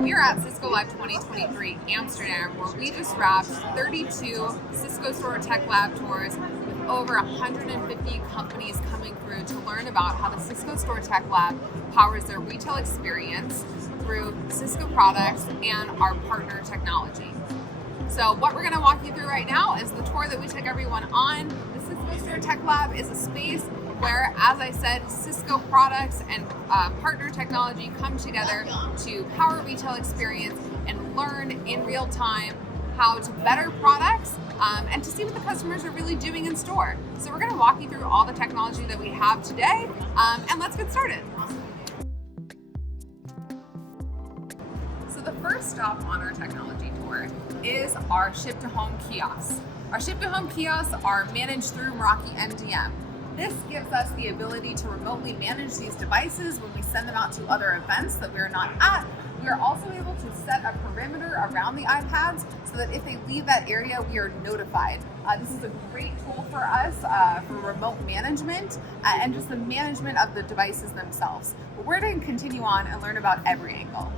We are at Cisco Live 2023 Amsterdam, where we just wrapped 32 Cisco Store Tech Lab tours with over 150 companies coming through to learn about how the Cisco Store Tech Lab powers their retail experience through Cisco products and our partner technology. So what we're going to walk you through right now is the tour that we took everyone on. The Cisco Store Tech Lab is a space where, as I said, Cisco products and partner technology come together to power retail experience and learn in real time how to better products and to see what the customers are really doing in store. So we're going to walk you through all the technology that we have today, and let's get started. So the first stop on our technology tour is our ship-to-home kiosks. Our ship-to-home kiosks are managed through Meraki MDM. This gives us the ability to remotely manage these devices when we send them out to other events that we're not at. We are also able to set a perimeter around the iPads so that if they leave that area, we are notified. This is a great tool for us for remote management and just the management of the devices themselves. But we're going to continue on and learn about every angle.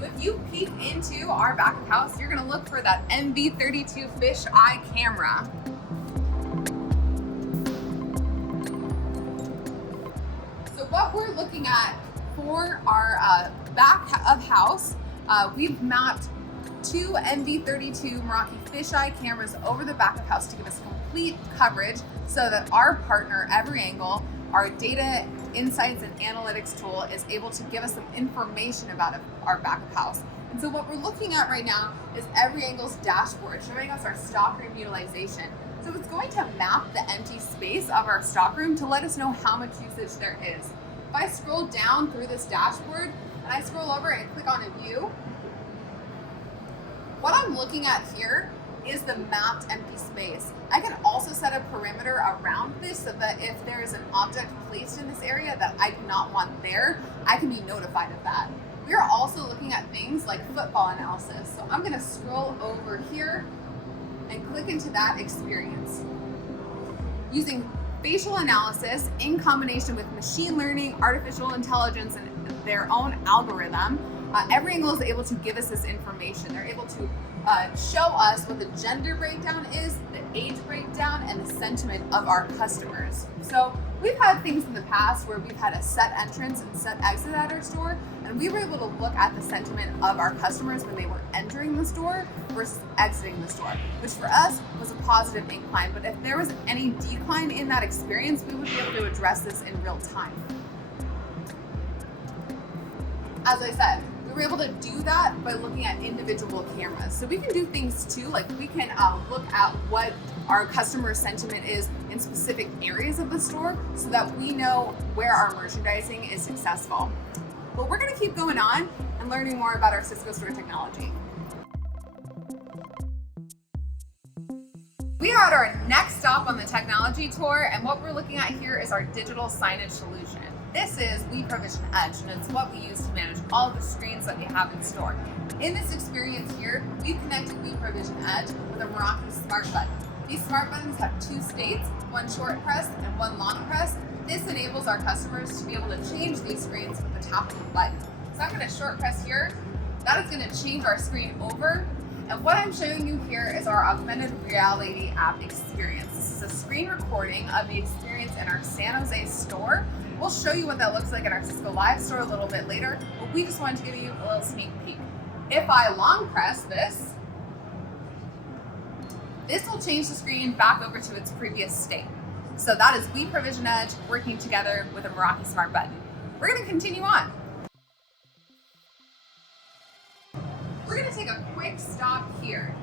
So if you peek into our back of house, you're going to look for that MV32 fisheye camera. So what we're looking at for our back of house, we've mapped two MV32 Meraki fisheye cameras over the back of house to give us complete coverage so that our partner, Every Angle, our data insights and analytics tool, is able to give us some information about our back of house. And so what we're looking at right now is Every Angle's dashboard showing us our stockroom utilization. So it's going to map the empty space of our stockroom to let us know how much usage there is. If I scroll down through this dashboard and I scroll over and click on a view, what I'm looking at here is the mapped empty space. I can also set a perimeter around this so that if there is an object placed in this area that I do not want there, I can be notified of that. We are also looking at things like footfall analysis. So I'm going to scroll over here and click into that experience. Using facial analysis in combination with machine learning, artificial intelligence, and their own algorithm, Every Angle is able to give us this information. They're able to show us what the gender breakdown is, the age breakdown, and the sentiment of our customers. So we've had things in the past where we've had a set entrance and set exit at our store, and we were able to look at the sentiment of our customers when they were entering the store versus exiting the store, which for us was a positive incline. But if there was any decline in that experience, we would be able to address this in real time. As I said, we're able to do that by looking at individual cameras. So we can do things too, like we can look at what our customer sentiment is in specific areas of the store so that we know where our merchandising is successful. But we're gonna keep going on and learning more about our Cisco Store technology. We are at our next stop on the technology tour, and what we're looking at here is our digital signage solution. This is WeProvision Edge, and it's what we use to manage all of the screens that we have in store. In this experience here, we've connected WeProvision Edge with a Meraki smart button. These smart buttons have two states, one short press and one long press. This enables our customers to be able to change these screens with the tap of the button. So I'm going to short press here. That is going to change our screen over. And what I'm showing you here is our augmented reality app experience. This is a screen recording of the experience in our San Jose store. We'll show you what that looks like in our Cisco Live store a little bit later, but we just wanted to give you a little sneak peek. If I long press this will change the screen back over to its previous state. So that is WeProvision Edge working together with a Meraki smart button. We're going to continue on. We're going to take a quick stop here.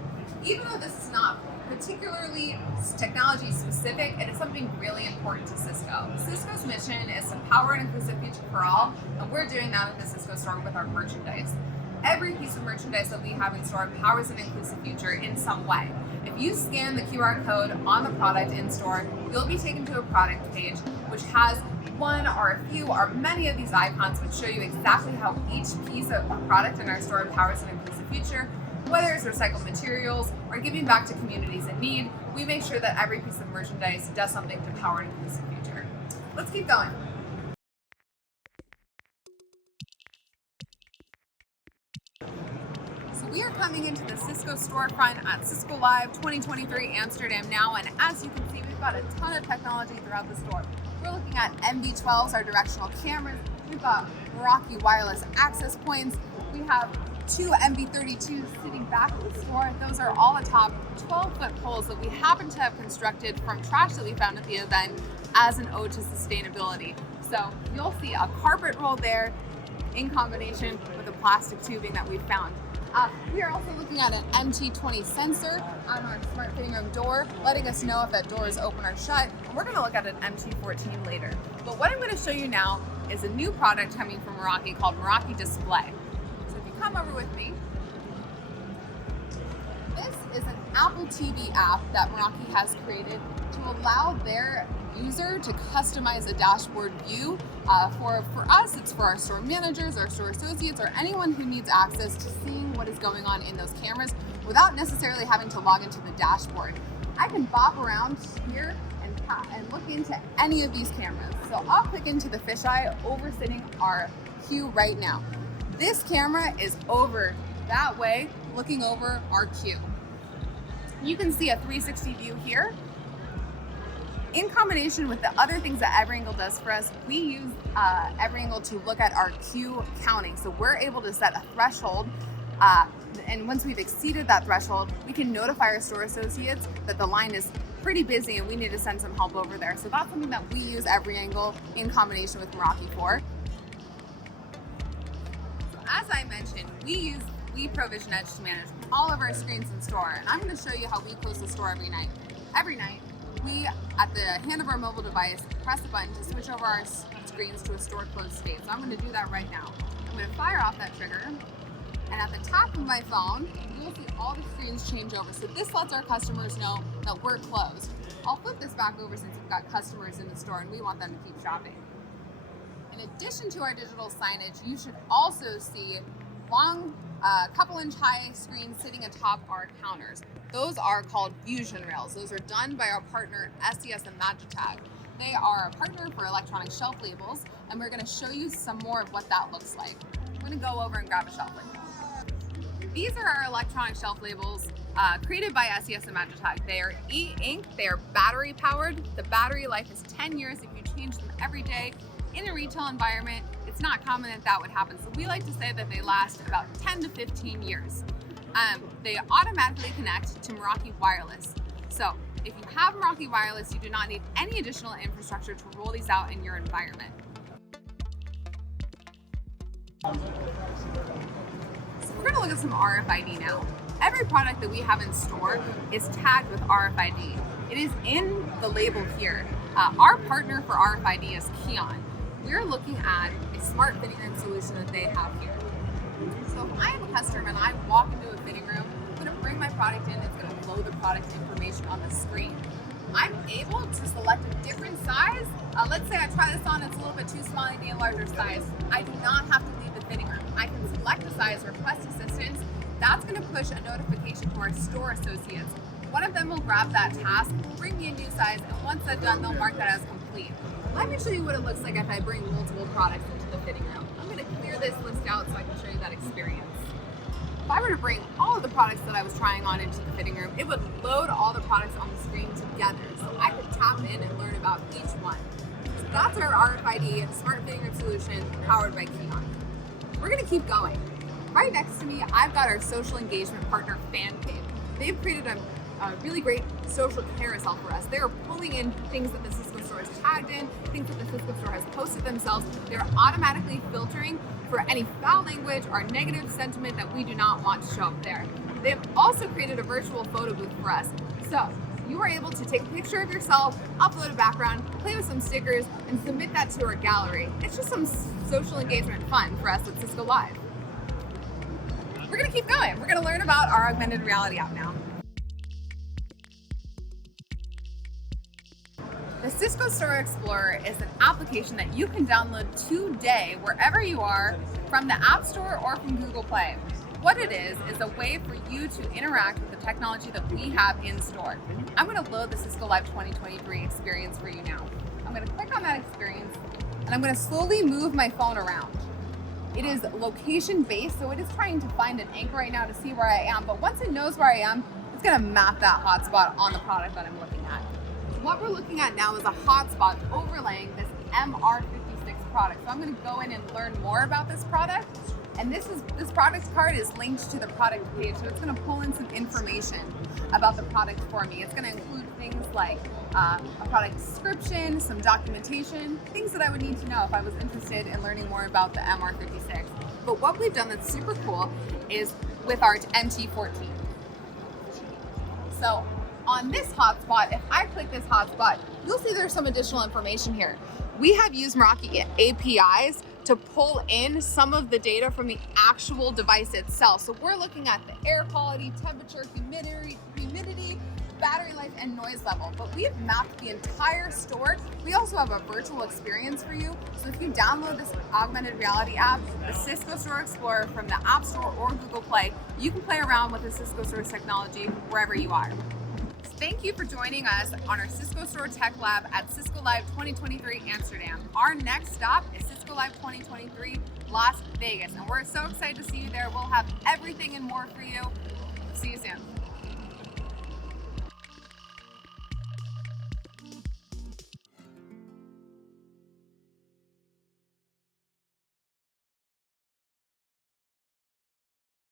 Even though this is not particularly technology specific, it is something really important to Cisco. Cisco's mission is to power an inclusive future for all, and we're doing that at the Cisco store with our merchandise. Every piece of merchandise that we have in store powers an inclusive future in some way. If you scan the QR code on the product in store, you'll be taken to a product page which has one or a few or many of these icons which show you exactly how each piece of product in our store powers an inclusive future. Whether it's recycled materials or giving back to communities in need, we make sure that every piece of merchandise does something to power an inclusive future. Let's keep going. coming into the Cisco storefront at Cisco Live 2023 Amsterdam now, and as you can see, we've got a ton of technology throughout the store. We're looking at MV12s, our directional cameras. We've got Meraki wireless access points. We have two MV32s sitting back at the store. Those are all atop 12-foot poles that we happen to have constructed from trash that we found at the event as an ode to sustainability. So you'll see a carpet roll there in combination with the plastic tubing that we found. We are also looking at an MT20 sensor on our smart fitting room door, letting us know if that door is open or shut. And we're going to look at an MT14 later. But what I'm going to show you now is a new product coming from Meraki called Meraki Display. So if you come over with me, this is an Apple TV app that Meraki has created to allow their user to customize a dashboard view. For us, it's for our store managers, our store associates, or anyone who needs access to seeing what is going on in those cameras without necessarily having to log into the dashboard. I can bop around here and look into any of these cameras. So I'll click into the fisheye oversitting our queue right now. This camera is over that way, looking over our queue. You can see a 360 view here. In combination with the other things that EveryAngle does for us, we use EveryAngle to look at our queue counting. So we're able to set a threshold, and once we've exceeded that threshold, we can notify our store associates that the line is pretty busy and we need to send some help over there. So that's something that we use EveryAngle in combination with Meraki for. So as I mentioned, we provision Edge to manage all of our screens in store, and I'm going to show you how we close the store every night. Every night, we, at the hand of our mobile device, press a button to switch over our screens to a store closed state. So I'm going to do that right now. I'm going to fire off that trigger, and at the top of my phone, you'll see all the screens change over. So this lets our customers know that we're closed. I'll flip this back over since we've got customers in the store and we want them to keep shopping. In addition to our digital signage, you should also see long couple-inch high screens sitting atop our counters. Those are called fusion rails. Those are done by our partner SES and Magitag. They are a partner for electronic shelf labels, and we're going to show you some more of what that looks like. We're going to go over and grab a shelf label. These are our electronic shelf labels created by SES and Magitag. They are e-ink. They are battery powered. The battery life is 10 years if you change them every day. In a retail environment, it's not common that would happen. So we like to say that they last about 10 to 15 years. They automatically connect to Meraki Wireless. So if you have Meraki Wireless, you do not need any additional infrastructure to roll these out in your environment. So we're going to look at some RFID now. Every product that we have in store is tagged with RFID. It is in the label here. Our partner for RFID is Keon. We're looking at a smart fitting room solution that they have here. So if I am a customer and I walk into a fitting room, I'm going to bring my product in, it's going to load the product information on the screen. I'm able to select a different size. Let's say I try this on, it's a little bit too small, I need a larger size. I do not have to leave the fitting room. I can select a size, request assistance. That's going to push a notification to our store associates. One of them will grab that task, bring me a new size, and once that's done, they'll mark that as complete. Let me show you what it looks like if I bring multiple products into the fitting room. I'm going to clear this list out so I can show you that experience. If I were to bring all of the products that I was trying on into the fitting room, it would load all the products on the screen together. So I could tap in and learn about each one. So that's our RFID smart fitting room solution powered by Keon. We're going to keep going. Right next to me, I've got our social engagement partner, FanCave. They've created a really great social carousel for us. They're pulling in things that the Cisco Store has tagged in, things that the Cisco Store has posted themselves. They're automatically filtering for any foul language or negative sentiment that we do not want to show up there. They've also created a virtual photo booth for us. So you are able to take a picture of yourself, upload a background, play with some stickers, and submit that to our gallery. It's just some social engagement fun for us at Cisco Live. We're gonna keep going. We're gonna learn about our augmented reality app now. The Cisco Store Explorer is an application that you can download today wherever you are from the App Store or from Google Play. What it is a way for you to interact with the technology that we have in store. I'm going to load the Cisco Live 2023 experience for you now. I'm going to click on that experience and I'm going to slowly move my phone around. It is location based, so it is trying to find an anchor right now to see where I am. But once it knows where I am, it's gonna map that hotspot on the product that I'm looking at. What we're looking at now is a hotspot overlaying this MR56 product. So I'm gonna go in and learn more about this product. And this product card is linked to the product page, so it's going to pull in some information about the product for me. It's going to include things like a product description, some documentation, things that I would need to know if I was interested in learning more about the MR56. But what we've done that's super cool is with our MT14. So on this hotspot, if I click this hotspot, you'll see there's some additional information here. We have used Meraki APIs to pull in some of the data from the actual device itself. So we're looking at the air quality, temperature, humidity, battery life, and noise level. But we've mapped the entire store. We also have a virtual experience for you. So if you download this augmented reality app, the Cisco Store Explorer from the App Store or Google Play, you can play around with the Cisco Store's technology wherever you are. Thank you for joining us on our Cisco Store Tech Lab at Cisco Live 2023 Amsterdam. Our next stop is Cisco Live 2023 Las Vegas, and we're so excited to see you there. We'll have everything and more for you. See you soon.